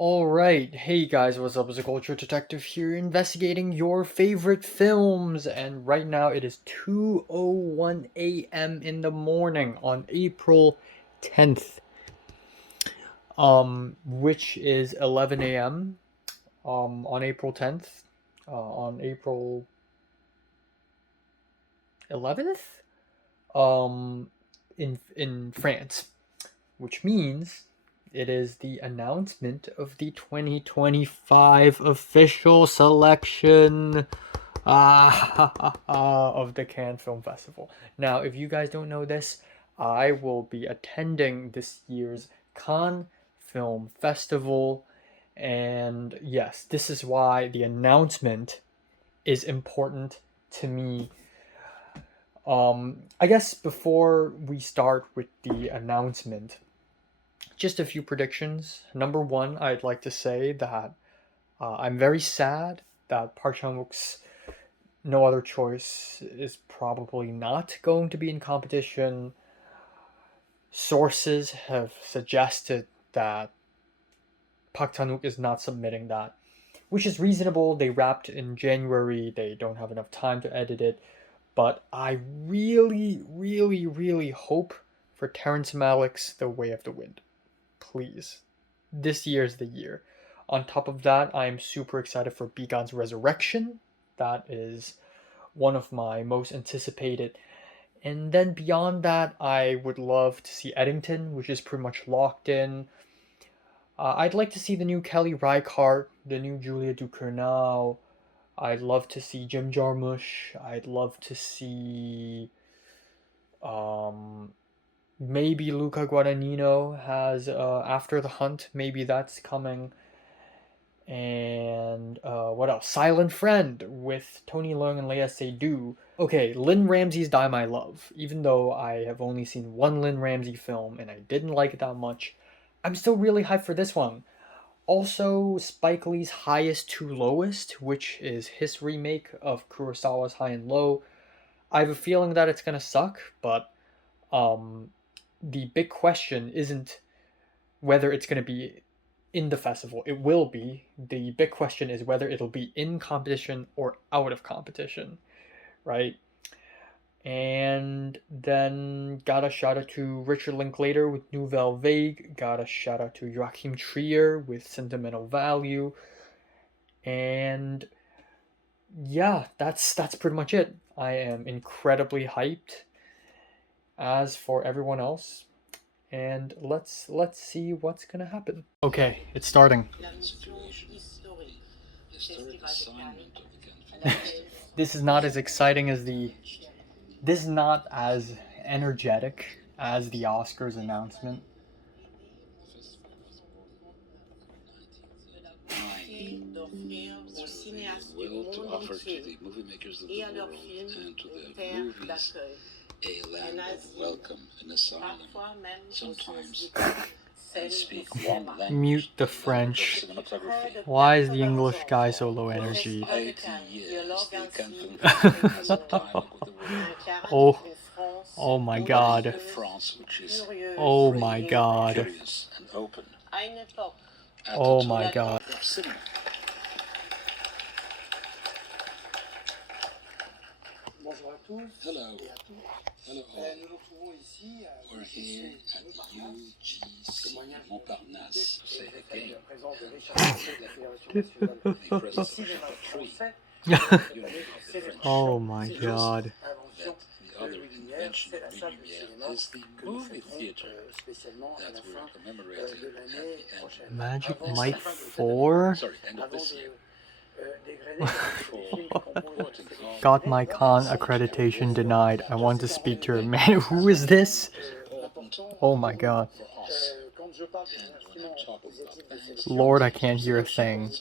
Alright, hey guys, what's up? It's a Culture Detective here investigating your favorite films, and right now it is 2:01 a.m. in the morning on April 10th, which is 11 a.m. On April 10th, on April 11th, in France, which means it is the announcement of the 2025 official selection of the Cannes Film Festival. Now, if you guys don't know this, I will be attending this year's Cannes Film Festival, and yes, this is why the announcement is important to me. I guess before we start with the announcement, just a few predictions. Number one, I'd like to say that I'm very sad that Park Chan-wook's No Other Choice is probably not going to be in competition. Sources have suggested that Park Chan-wook is not submitting that, which is reasonable. They wrapped in January. They don't have enough time to edit it. But I really, really, really hope for Terrence Malick's The Way of the Wind. Please. This year's the year. On top of that, I am super excited for Begon's Resurrection. That is one of my most anticipated. And then beyond that, I would love to see Eddington, which is pretty much locked in. I'd like to see the new Kelly Reichardt, the new Julia Ducournau. I'd love to see Jim Jarmusch. I'd love to see maybe Luca Guadagnino has After the Hunt. Maybe that's coming. And what else? Silent Friend with Tony Leung and Lea Seydoux. Okay, Lynn Ramsey's Die My Love. Even though I have only seen one Lynn Ramsey film and I didn't like it that much, I'm still really hyped for this one. Also, Spike Lee's Highest to Lowest, which is his remake of Kurosawa's High and Low. I have a feeling that it's gonna suck, but the big question isn't whether it's gonna be in the festival. It will be. The big question is whether it'll be in competition or out of competition, right? And then got a shout out to Richard Linklater with Nouvelle Vague. Got a shout out to Joachim Trier with Sentimental Value. And yeah, that's pretty much it. I am incredibly hyped. As for everyone else, and let's see what's gonna happen. Okay, it's starting. This is not as exciting as the. This is not as energetic as the Oscars announcement. Will to offer to the movie makers of the world and to the movies a land of welcome and asylum. Sometimes they speak one language. Mute the French. Why is the English guy so low energy? 80 years, the Cannes Film Festival has a dialogue with the world. Oh my god. France, which is Oh my god. curious and open. Oh my god. Cinema. Hello. Hello all. We're here at UGC Montparnasse to say again the president Oh my god. that the other invention of Lumière is the movie theater that we're commemorating at the end Magic of this Mike year. 4? Sorry, end of this year. Got my con accreditation denied. I want to speak to her. Man, who is this? Oh my god. Lord, I can't hear a thing.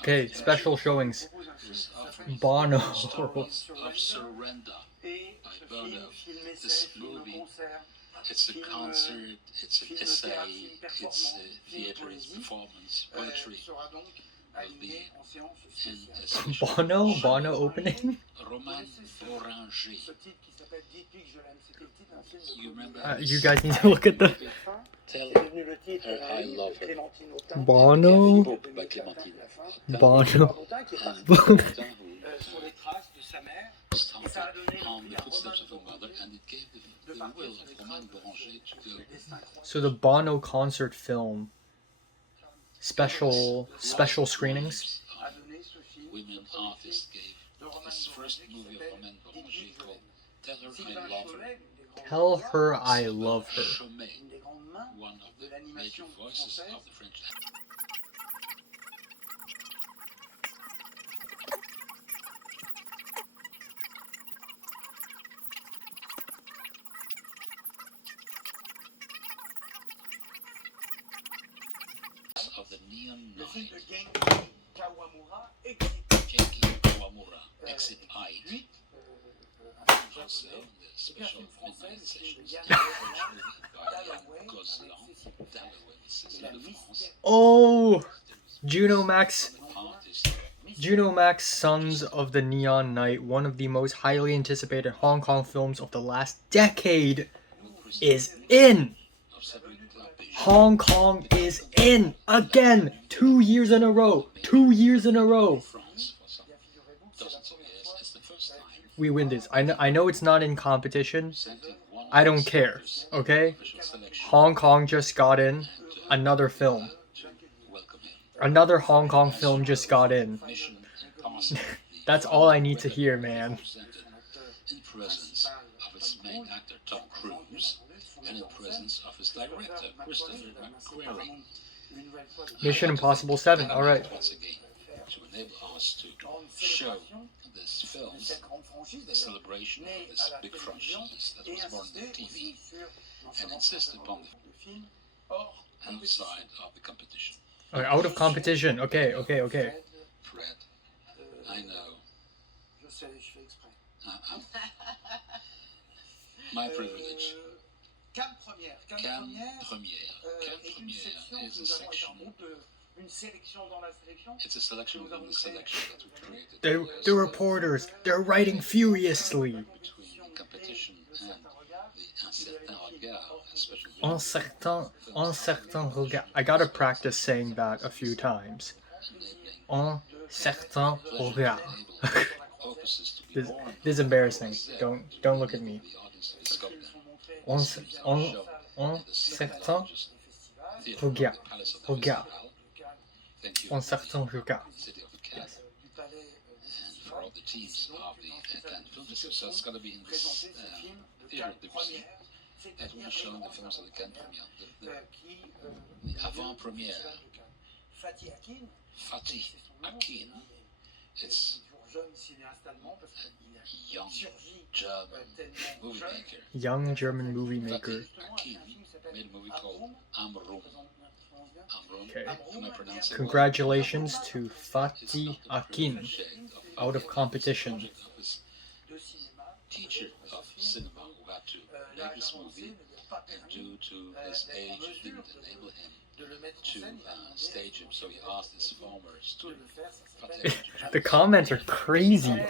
Okay, special showings. Bono. Of Surrender by Bono. This movie, it's a concert, it's an essay, it's a theater, it's performance, poetry. Will be in a special Bono opening? Roman Boranger You remember? You guys need to look at the Tell her I love her. Bono. Book by Clémentine. Bono. Started on the footsteps of her mother, and it gave the will of Romain Boranger to go. So the Bono concert film special screenings. Women artists gave his first movie of Romain Boranger called Tell Her I Love Her. Tell Her I Love Her. Chomet, one of the major voices of the French. Of the Neon Night. Genki Kawamura, exit I. Also, the special midnight sessions by Gozlan, Dalloway, César de France. Oh, Juno Max. Artist Juno Max Sons of the Neon Night, one of the most highly anticipated Hong Kong films of the last decade, is in. of Sabrina Clapet. Hong Kong is in again. 2 years in a row. 2 years in a row. France for some dozens of years. It's the first time We win this. I know it's not in competition. presenting one I don't care. Okay? special selection Hong Kong just got in. Another film. to welcome him. Another Hong Kong film just got in. Mission Impossible. That's all I need to hear, man. Presented in presence of its main actor Tom Cruise and in presence of his director Christopher McQuarrie. Mission Impossible 7. All right. Once again, to enable us to show this film, the celebration of this big franchise that was born on TV, and insist upon the outside of the competition. Okay, out of competition. Okay. Fred, I know. My privilege. Cannes Première. Cannes Première is a section. It's a selection within the selection that we created. The reporters, they're writing furiously. Between the competition and the Un Certain Regard, especially Un certain regard. I gotta practice saying that a few times. Un certain regard. this is embarrassing. Don't look at me. Un certain regard. Regard. Thank you. Un certain regard. City of Cannes. Yes. And for all the teams of the Cannes Film Festival, so it's going to be in this theatre Debussy that will be showing the films of the Cannes Premiere. The avant-premiere, Fatih Akin. It's a young German movie maker. Young German movie maker. Fatih Akin made a movie called Amrum. Okay. Am I pronouncing it? Congratulations to Fatih Akin. Out of competition. Of his teacher of cinema who had to make this movie, and due to his age, it didn't enable him to stage him, so he asked his former student, The comments are crazy.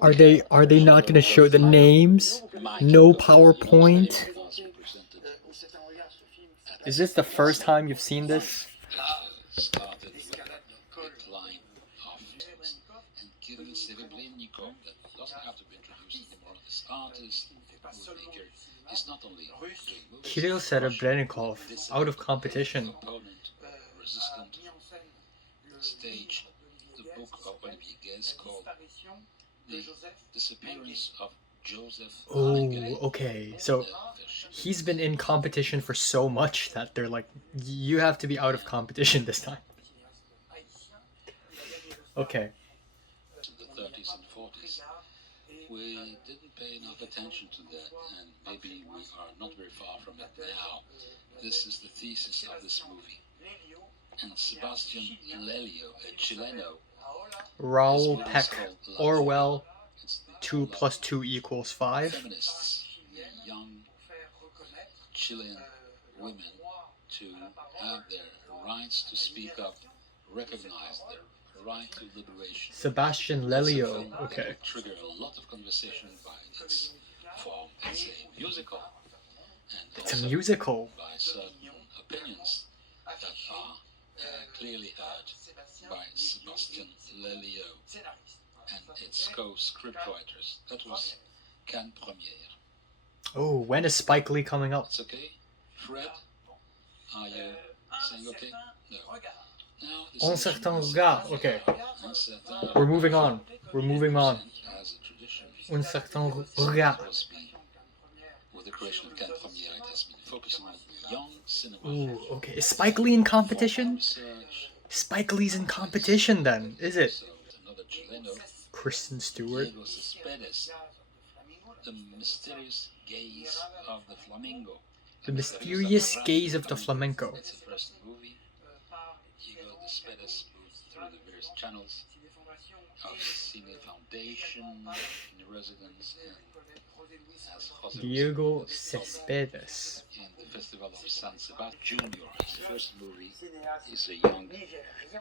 Are they not gonna show the names? No PowerPoint? Is this the first time you've seen this? Started with a line of and Kirill Serebrennikov that doesn't have to be introduced anymore. This artist, movie maker, is not only doing movies, Kirill Serebrennikov, out of competition. opponent, resistant, stage the book of Olivier Guez called The Disappearance of Joseph Oh, Mengele. okay. So he's been in competition for so much that they're like, you have to be out of competition this time. Okay. In the 30s and 40s. We didn't pay enough attention to that, and maybe we are not very far from it now. This is the thesis of this movie. And Sebastian Lelio, a Chileno, Raoul Peck, Orwell, it's the 2 + 2 = 5. feminists, young Chilean women, to have their rights to speak up, recognize their Right to Liberation. Sebastian It's a Lelio. film that Okay. will trigger a lot of conversation by its form. It's a musical. And It's a also musical. by certain opinions that are clearly heard by Sebastian Lelio and its co-scriptwriters. That was Cannes Premiere. Oh, when is Spike Lee coming up? It's okay? Fred? Are you saying okay? No. Now, the Un selection certain is regard. Okay. Un certain We're moving on. We're moving on. as a tradition. Un certain regard. Has been, with the creation of Cannes Premiere, it has been focusing on young cinema. Ooh, okay. Is Spike Lee in competition? Research. Spike Lee's in competition then, is it? So, another Chileno, Kristen Stewart. Diego Cespedes, The Mysterious Gaze of the Flamingo. The Mysterious Gaze of the Flamenco. It's the first movie. Diego Cespedes moved through the various channels of Cine Foundation in residence and as Jose Diego Luis Cespedes. in the Festival of San Sebastian Junior. His first movie is a young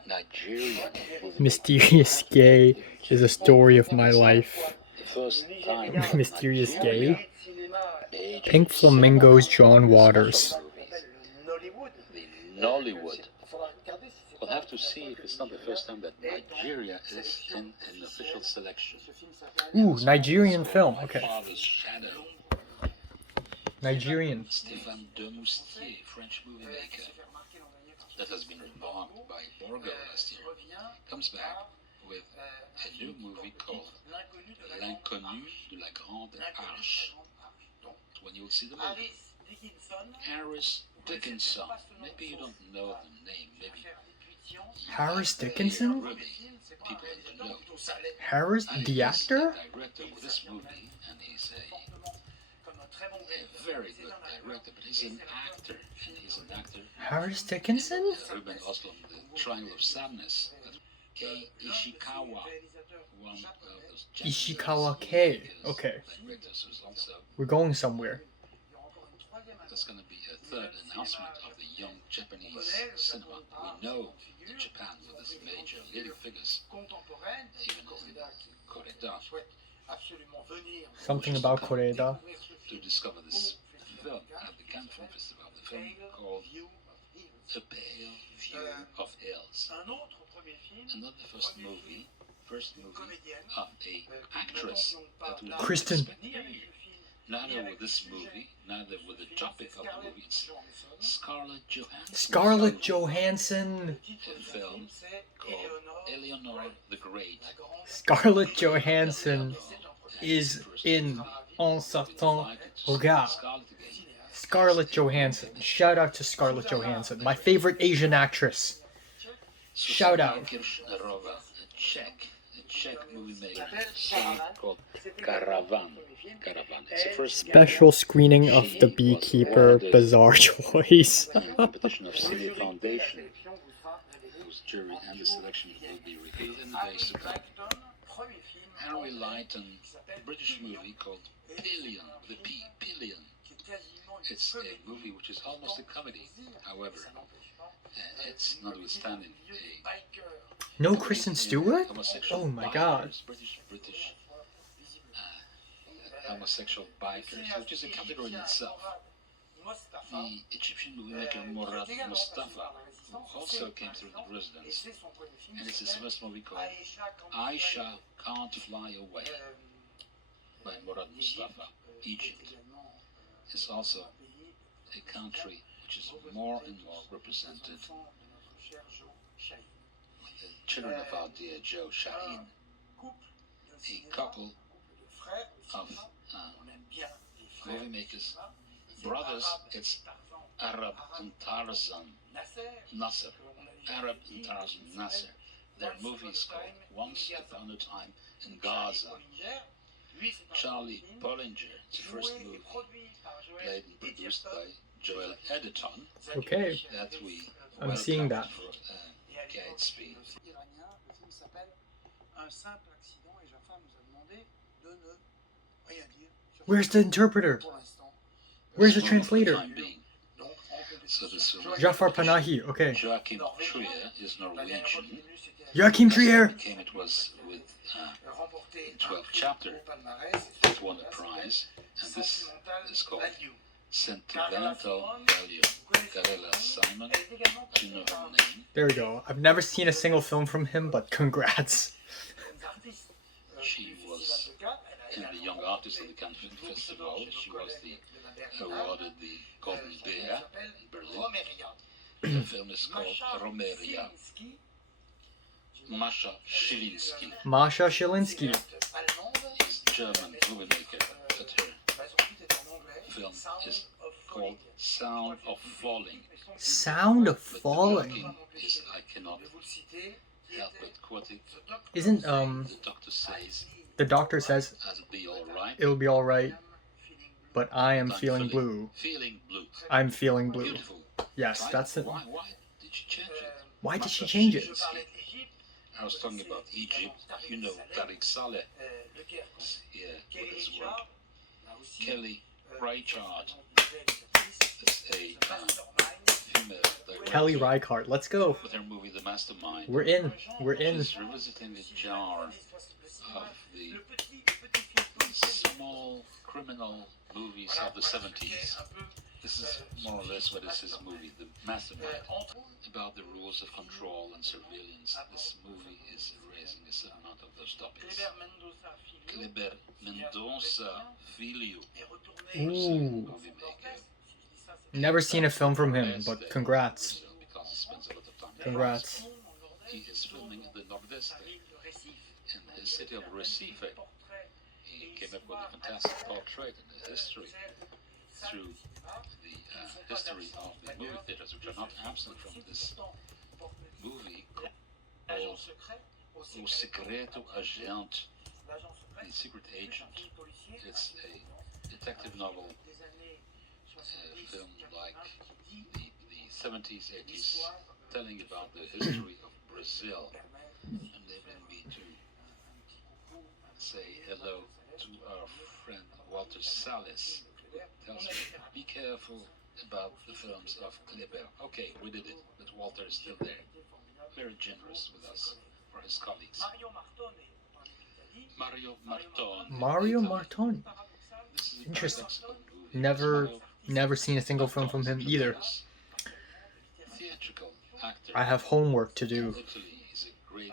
Nigerian movie. Mysterious Gay is a story of my life. The first time Mysterious Gay. Major Pink Flamingo's John Waters. The Nollywood. We'll have to see if it's not the first time that Nigeria is in an official selection. Ooh, Nigerian film. My Okay. Father's Shadow. Nigerian. Stéphane Demoustier, French movie maker, that has been remarked by Borgo last year, comes back with a new movie called L'inconnu de la Grande Arche. When you will see the movie, Harris Dickinson. Maybe you don't know the name. Maybe Harris Dickinson? really people in the know. Harris, the actor? Director with this movie, and he's a very good director, but he's an actor, and he's an actor. Harris Dickinson? Ruben Ostlund, The Triangle of Sadness. Kei Ishikawa, one of those Japanese Ishikawa Kei. filmmakers, Okay. directors who's also. We're going somewhere. There's going to be a third announcement of the young Japanese cinema. We know in Japan with its major leading figures, even in Koreda, Something about Koreda. to discover this film at the Cannes Film Festival. The film called A Pale View of Hills. Another first movie of a actress that will Kristen. neither with this movie, neither with the topic of the movie. It's Scarlett Johansson. Scarlett Johansson. A film called Eleanor the Great. Scarlett Johansson is in Un certain regard. Scarlett Johansson. Shout out to Scarlett Johansson, my favorite Asian actress. Shout out. Kirchnerova, a Czech movie maker, called Caravan. It's the first Special screening of The Beekeeper, bizarre choice. competition of Cine Foundation, whose jury and the selection will be revealed in the days to come. Harry Lighton, a British movie called Pillion, the P, Pillion. It's a movie which is almost a comedy, however, it's notwithstanding a No Kristen Stewart? homosexual Oh my god. bikers, British homosexual bikers, which is a category in itself. The Egyptian movie maker Murad Mustafa, who also came through the residence, and it's his first movie called Aisha Can't Fly Away by Murad Mustafa. Egypt is also a country which is more and more represented with the children of our dear Joe Shaheen, a couple of movie makers, brothers. It's Arab and Tarzan Nasser. Arab and Tarzan Nasser. Their movie is called Once Upon a Time in Gaza. Charlie Bollinger, its first movie, played and produced by Joel Edgerton. Okay, That we I'm seeing welcomed that. for Gatsby. Where's the interpreter? Where's the For translator? time being. So this Jafar Panahi, okay. Joachim Trier is Norwegian. Joachim Trier! Became it was with 12 chapter. It won a prize, and this is called Sentimental Value. Garella Simon, do you know her name? There we go. I've never seen a single film from him, but congrats. She was in the Young Artist of the Cannes Film Festival. She was awarded the Golden Bear in Berlin. The film is called Romeria. Masha Shilinsky. Masha Shilinsky. Is German movie maker, but her film is called Sound of Falling. Sound of But the Falling. working is, I cannot help but quote it. Isn't The doctor says, the doctor says "It'll be all right." it'll be all right, but I am feeling blue. Feeling blue. I'm feeling blue. Beautiful. Yes, Right? that's it. Why did she change it? Why did she Masha change it? Shilinsky. I was talking about Egypt. You know Tariq Saleh here with his work. Kelly Reichardt is a female director Kelly Reichardt, let's go. with her movie The Mastermind. We're in. We're in. She's revisiting the genre of the small criminal movies of the 70s. This is more or less what is his movie, The Mastermind, about the rules of control and surveillance. This movie is raising a certain amount of those topics. Kleber Mendonça Filho, Ooh. movie maker. Never seen a film from him, but congrats. Because he spends a lot of time in Congrats. France. He is filming in the Nordeste, in the city of Recife. He came up with a fantastic portrait in the history through the history of the movie theaters, which are not absent from this movie called O Secreto Agente, The Secret Agent. It's a detective novel film like the 70s, 80s, telling about the history of Brazil. And they bring me to say hello to our friend Walter Salles. Tells me, be careful about the films of Kleber. Okay, we did it, but Walter is still there. Very generous with us, for his colleagues. Mario Martone. Mario Martone. This is a Interesting. paradoxical movie. Never seen a single film from him either. Theatrical actor. I have homework to In do. Italy, he's a great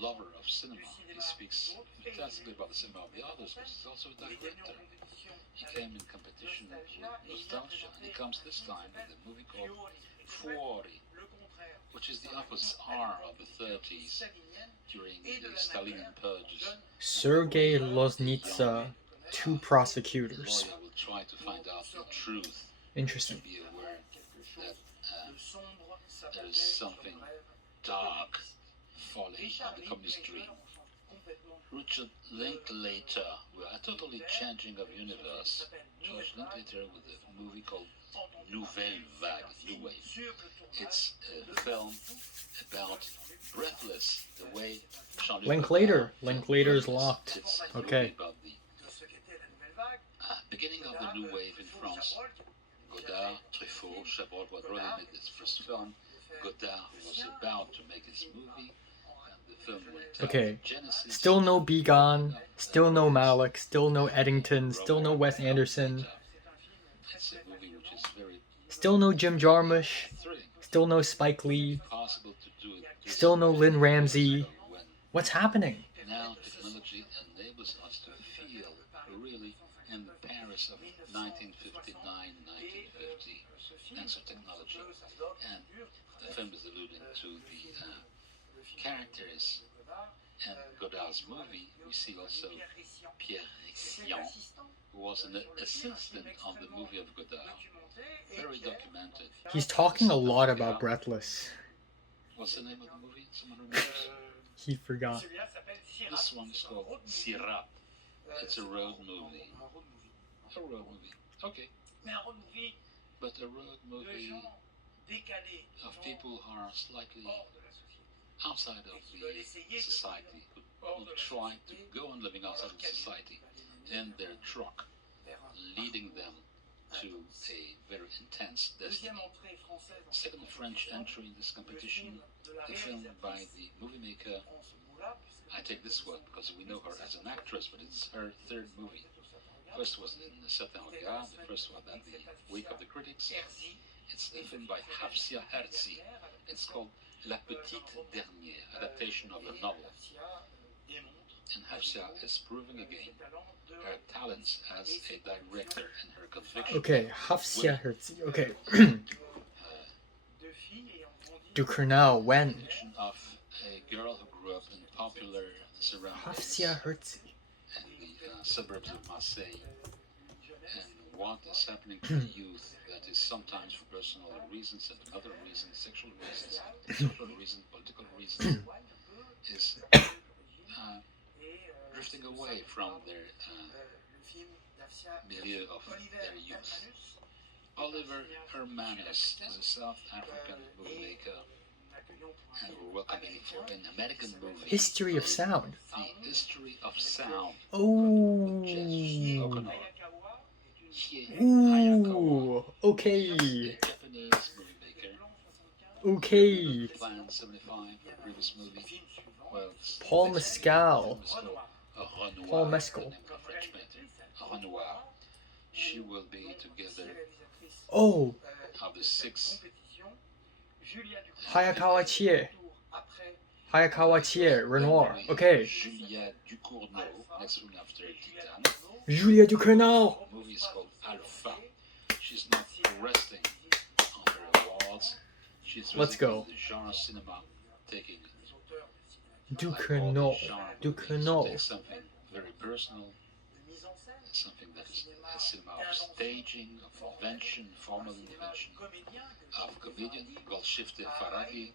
lover of cinema. He speaks fantastically about the cinema of the others, but he's also a director. He came in competition with Nostalgia, and he comes this time with a movie called Fuori, which is the opposite R of the 30s during the Stalinian purges. Sergei Loznitsa, Two The Prosecutors. lawyer will try to find out the truth, Interesting. be aware that there is something dark falling on the communist dream. Richard Linklater, we are totally changing of universe. George Linklater with a movie called Nouvelle Vague, New Wave. It's a film about Breathless, the way Jean-Luc Linklater. Godard Linklater's filmed locked. It's a Okay. movie about the beginning of the New Wave in France. Godard, Truffaut, Chabrol, Guadroni made his first film. Godard was about to make his movie, and the film went Okay. Genesis. Still no Begon. Still no Malick. Still no Eddington. Still no Wes Anderson. It's a movie which is very Still no Jim Jarmusch. thrilling. Still no Spike Lee. Possible to do it. this Still no Lynn Ramsey. When What's happening? now technology enables us to feel really in the Paris of 1959, 1950, answer technology. And the film is alluding to the characters. And Godard's movie, we see also Pierre Rixian, who was an assistant on the movie of Godard. Very documented. He's talking a lot about Breathless. What's the name of the movie? Someone remembers? He forgot. This one is called Sirap. It's a road movie. A road movie. Okay. But a road movie of people who are slightly outside of the society, who try to go on living outside of society in their truck, leading them to a very intense destiny. Second French entry in this competition, a film by the movie maker. I take this one because we know her as an actress, but it's her third movie. First was in Certain Regard, the first one at the Week of the Critics. It's a film by Hafsia Herzi. It's called La Petite Dernière, adaptation of a novel. And Hafsia is proving again her talents as a director and her conviction. Okay, Hafsia Herzi. Okay. Ducournau, when? Of a girl who grew up in popular surroundings. Hafsia Herzi. In the suburbs of Marseille. And what is happening to the youth that is sometimes for personal reasons and for other reasons, sexual reasons, social reasons, political reasons, is drifting away from their milieu of their youth. Oliver Hermanus is a South African movie maker, and we're welcoming him for an American movie. History of Sound. The History of Sound. Oh. Ooh. Okay. Japanese movie maker. Okay. Plan 75, a previous movie. Well, Paul Mescal. Renoir, Paul Mescal. a French painter. Renoir. She will be together. Oh. Of the 6. Hayakawa Chie. Hayakawa Chie, Renoir. Okay. Julia Ducournau, next one after Titan. Julia Ducournau. The movie is called Alpha. She's not resting on her awards. She's Let's go. The genre cinema, taking Ducournau. Ducournau. Take something very personal, something that is a cinema of staging, of invention, formal invention, of comedian Golshifteh Faragi,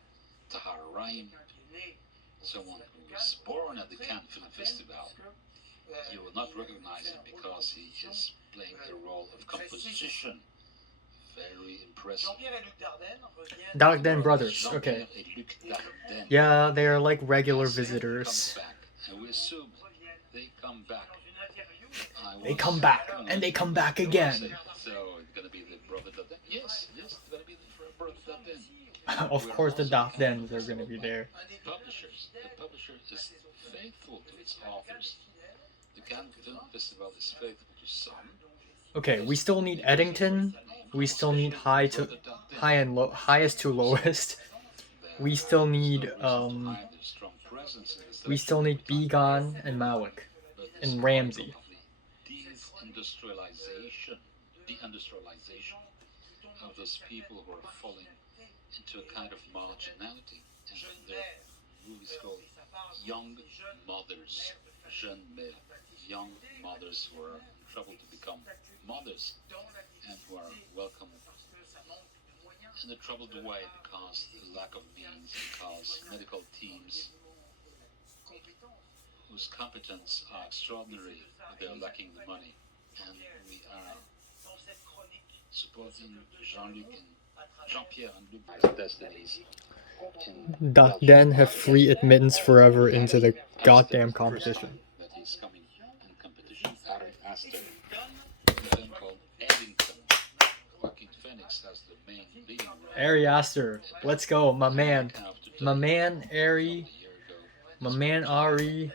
Tahar Rahim, someone who was born at the Cannes Film Festival. You will not recognize him because he is playing a role of composition. Very impressive. Dardenne brothers. Okay. Yeah, they are like regular They visitors. come back, and we assume they come back. They come back, and they come back again. So it's gonna be the brother Dardenne. Yes, it's gonna be the brother Dardenne. Of course, the Dardennes are gonna be there. The publisher is faithful to its authors. The Cannes Film Festival is faithful to some. Okay, we still need Eddington. We still need highest to lowest. We still need Begon and Malik and Ramsey. Deindustrialization of those people who are falling into a kind of marginality, and their movie is called Young Mothers, Jeune Mère, young mothers who are in trouble to become mothers and who are welcome in a troubled way because of the lack of means, because medical teams whose competence are extraordinary, but they are lacking the money. And we are supporting Jean-Pierre and Luc Destinies. Dardennes have free admittance forever into the goddamn competition. That he's coming in competition. Ari Aster, a film called Eddington. Joaquin Phoenix has the main leading role. Ari Aster, let's go, my man. My man, Ari. My man, Ari.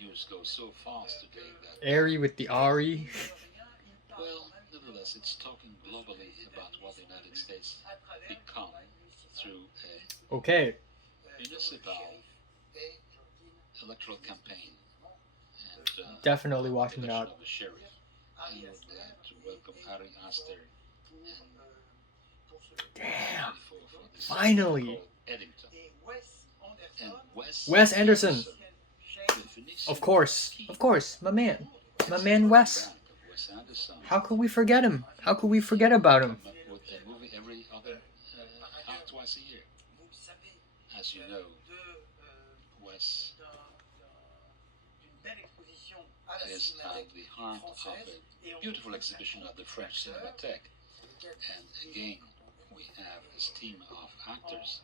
News goes so fast today that Ari with the Ari. well, nevertheless, it's talking globally about what the United States become through a Okay. municipal electoral campaign and Definitely watching the that. election of a sheriff. And we're glad to welcome Ari Aster Damn. for this Finally. called Eddington. And Wes Anderson. definition Of course, my man. My man Wes. Wes Anderson. How could we forget him? How could we forget about him? With a movie every other twice a year. As you know, Wes is at the heart of a beautiful exhibition at the French Cinematheque. And again, we have this team of actors.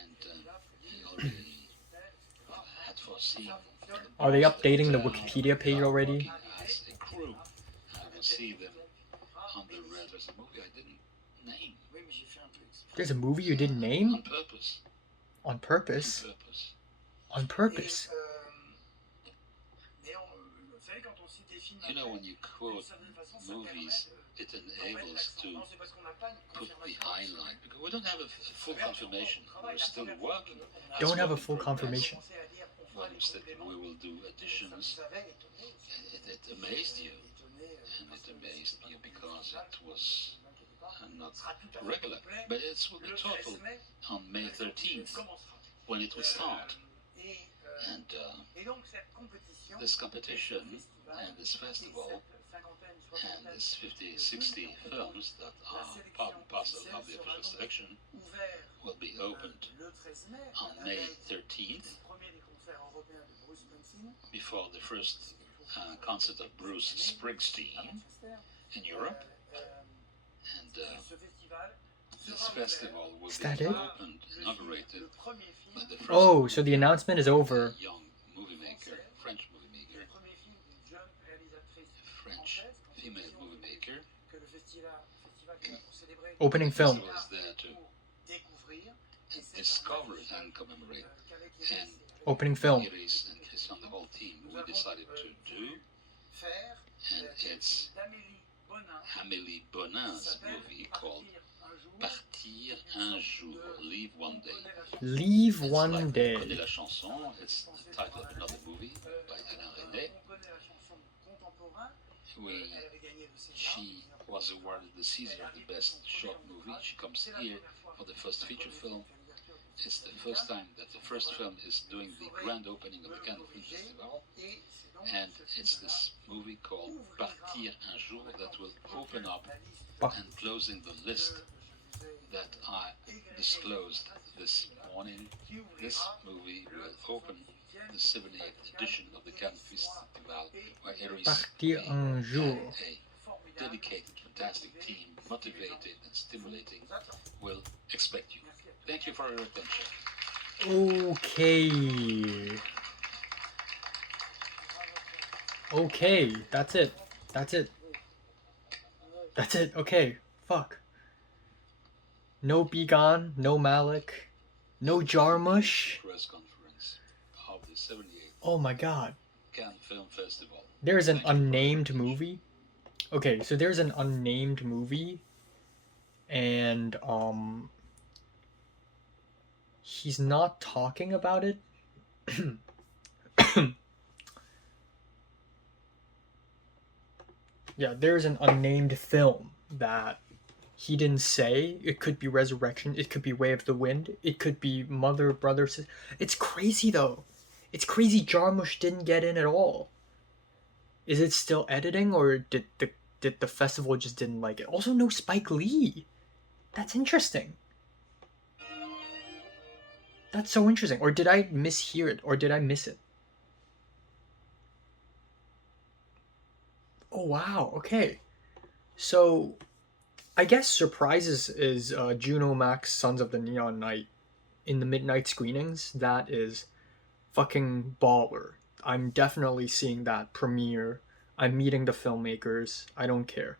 And he already had foreseen. Are they updating the Wikipedia page already? As a crew, was see them on the red. There's a movie I didn't name. There's a movie you didn't name? On purpose. On purpose? On purpose. On purpose? You know, when you quote movies, it enables to put the highlight, because we don't have a full confirmation. We're still working. Don't have a full confirmation. When you said we will do additions, it amazed you. And it amazed me because it was not regular. But it will be total on May 13th, when it will start. And this competition and this festival and this 50, 60 films that are part and parcel of the official selection will be opened on May 13th before the first concert of Bruce Springsteen in Europe. And this festival will be opened, inaugurated by the first so the announcement is over. Young movie maker, French movie maker, French female movie maker. Opening film. Was there to discover and commemorate. And Opening film. Iris and Christian, the whole team, we decided to do. And it's Amélie Bonin's movie called Partir un jour, Leave One Day. Leave It's One like Day. On connaît la chanson. It's the title of another movie by Alain René. She was awarded the Caesar of the best short movie. She comes here for the first feature film. It's the first time that the first film is doing the grand opening of the Cannes Film Festival. And it's this movie called Partir un jour that will open up and closing the list that I disclosed this morning. This movie will open the 78th edition of the Cannes Festival, where Iris, Partir un jour. a dedicated, fantastic team, motivated and stimulating, will expect you. Thank you for your attention. Okay. Okay, that's it. That's it. That's it. Okay. Fuck. No Begon, no Malik, no Jarmusch. Press conference of the 78th Oh my god. Cannes Film Festival. There's an unnamed movie. Okay, so there's an unnamed movie, and he's not talking about it. Yeah, there's an unnamed film that he didn't say. It could be Resurrection, it could be Way of the Wind, it could be Mother, Brother, Sister. It's crazy though. It's crazy Jarmusch didn't get in at all. Is it still editing, or did the festival just didn't like it? Also, no Spike Lee. That's interesting. That's so interesting. Or did I mishear it? Or did I miss it? Oh wow, okay. So I guess Surprises is Juno Max Sons of the Neon Night in the midnight screenings. That is fucking baller. I'm definitely seeing that premiere. I'm meeting the filmmakers. I don't care.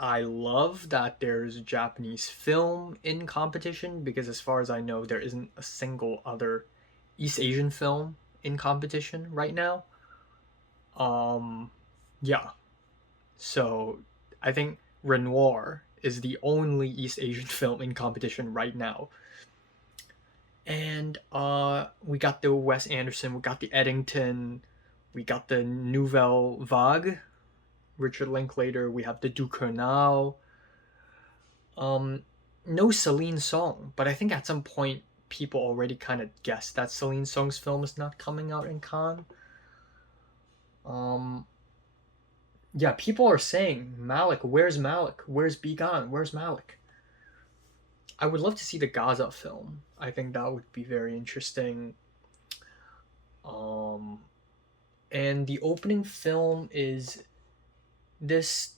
I love that there's Japanese film in competition, because as far as I know, there isn't a single other East Asian film in competition right now. Yeah. So I think Renoir is the only East Asian film in competition right now. And we got the Wes Anderson, we got the Eddington, we got the Nouvelle Vague, Richard Linklater, we have the Ducournau. No Celine Song, but I think at some point people already kind of guessed that Celine Song's film is not coming out in Cannes. Yeah, people are saying, Malik, where's Malik? Where's Begon? Where's Malik? I would love to see the Gaza film. I think that would be very interesting. And the opening film is this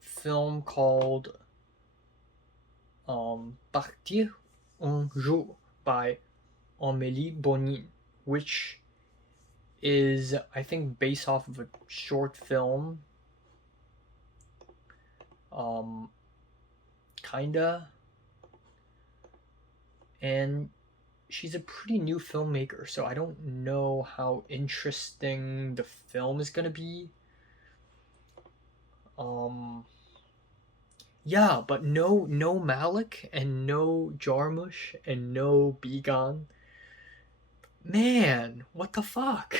film called Partir un jour by Amélie Bonin, which is, I think, based off of a short film. Kinda. And she's a pretty new filmmaker, so I don't know how interesting the film is gonna be. Yeah, but no Malik and no Jarmusch and no Begon. Man, what the fuck?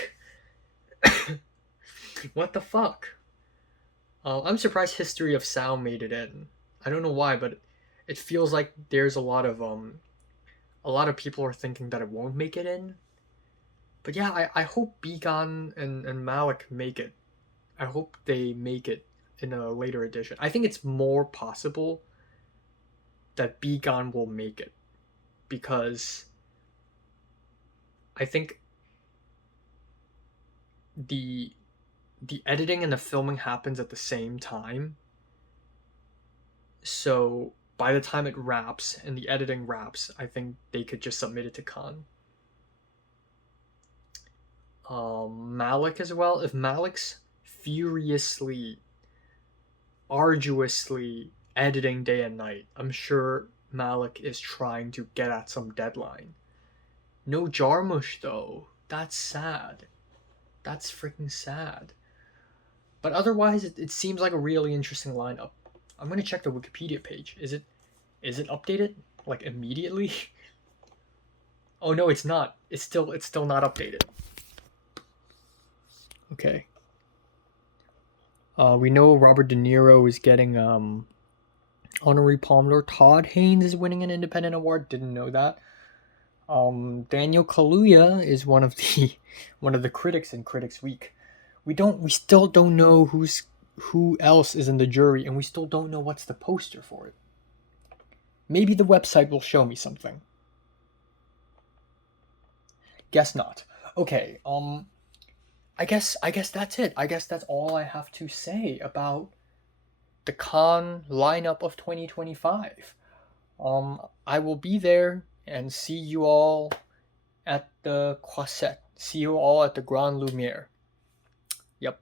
What the fuck? I'm surprised History of Sound made it in. I don't know why, but it feels like there's a lot of people are thinking that it won't make it in. But yeah, I hope Begon and Malik make it. I hope they make it in a later edition. I think it's more possible that Begon will make it because I think the editing and the filming happens at the same time. So by the time it wraps and the editing wraps, I think they could just submit it to Cannes. Malik as well. If Malik's furiously, arduously editing day and night, I'm sure Malik is trying to get at some deadline. No Jarmusch though. That's sad. That's freaking sad. But otherwise, it seems like a really interesting lineup. I'm gonna check the Wikipedia page. Is it updated like immediately? Oh no, it's not. It's still not updated. Okay. We know Robert De Niro is getting honorary Palme d'Or. Todd Haynes is winning an independent award. Didn't know that. Daniel Kaluuya is one of the critics in Critics Week. We still don't know who else is in the jury, and we still don't know what's the poster for it. Maybe the website will show me something. Guess not. Okay, I guess that's it. I guess that's all I have to say about the Cannes lineup of 2025. I will be there and see you all at the Croisette. See you all at the Grand Lumiere. Yep.